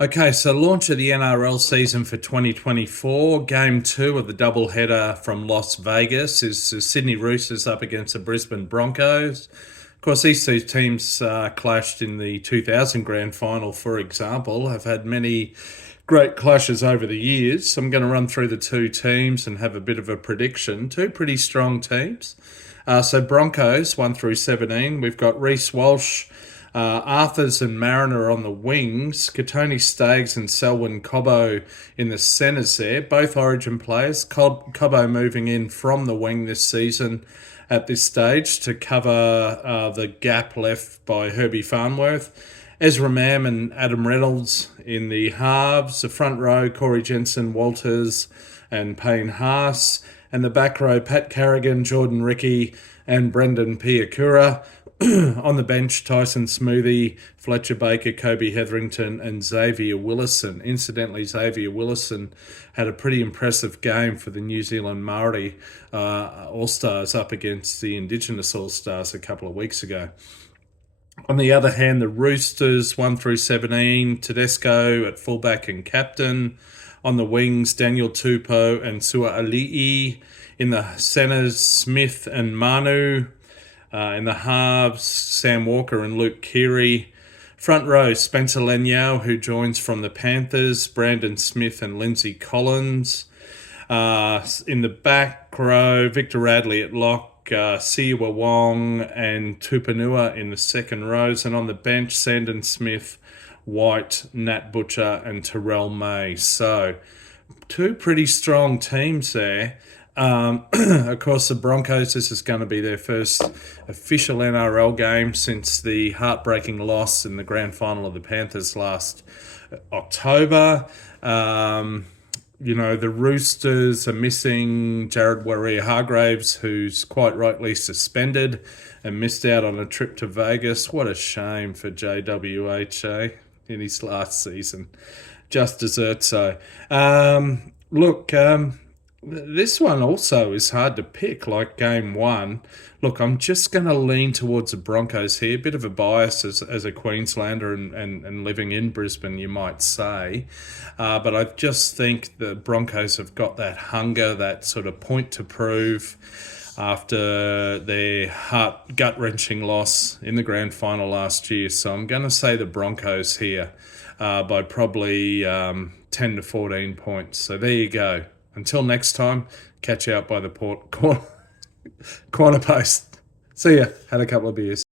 Okay, so launch of the NRL season for 2024. Game two of the doubleheader from Las Vegas is the Sydney Roosters up against the Brisbane Broncos. Of course, these two teams clashed in the 2000 grand final, for example, have had many great clashes over the years. So I'm going to run through the two teams and have a bit of a prediction. Two pretty strong teams. So Broncos, 1 through 17. We've got Reece Walsh, Arthurs and Mariner on the wings, Katoni Staggs and Selwyn Cobbo in the centres there, both Origin players. Cobbo moving in from the wing this season at this stage to cover the gap left by Herbie Farnworth. Ezra Mam and Adam Reynolds in the halves. The front row, Corey Jensen, Walters and Payne Haas. And the back row, Pat Carrigan, Jordan Ricky and Brendan Piakura. On the bench, Tyson Smoothie, Fletcher Baker, Kobe Hetherington and Xavier Willison. Incidentally, Xavier Willison had a pretty impressive game for the New Zealand Māori All-Stars up against the Indigenous All-Stars a couple of weeks ago. On the other hand, the Roosters, 1 through 17, Tedesco at fullback and captain. On the wings, Daniel Tupou and Sua Ali'i. In the centres, Smith and Manu. In the halves, Sam Walker and Luke Keary. Front row, Spencer Lanyau, who joins from the Panthers, Brandon Smith and Lindsay Collins. In the back row, Victor Radley at lock, Siwa Wong and Tupanua in the second rows. And on the bench, Sandon Smith, White, Nat Butcher and Terrell May. So, two pretty strong teams there. Of course, the Broncos, this is going to be their first official NRL game since the heartbreaking loss in the grand final of the Panthers last October. The Roosters are missing Jared Warrior-Hargraves, who's quite rightly suspended and missed out on a trip to Vegas. What a shame for JWH in his last season. Just deserves so. This one also is hard to pick, like game one. Look, I'm just going to lean towards the Broncos here. Bit of a bias as a Queenslander and living in Brisbane, you might say. But I just think the Broncos have got that hunger, that sort of point to prove after their gut-wrenching loss in the grand final last year. So I'm going to say the Broncos here by probably 10 to 14 points. So there you go. Until next time, catch you out by the corner post. See ya. Had a couple of beers.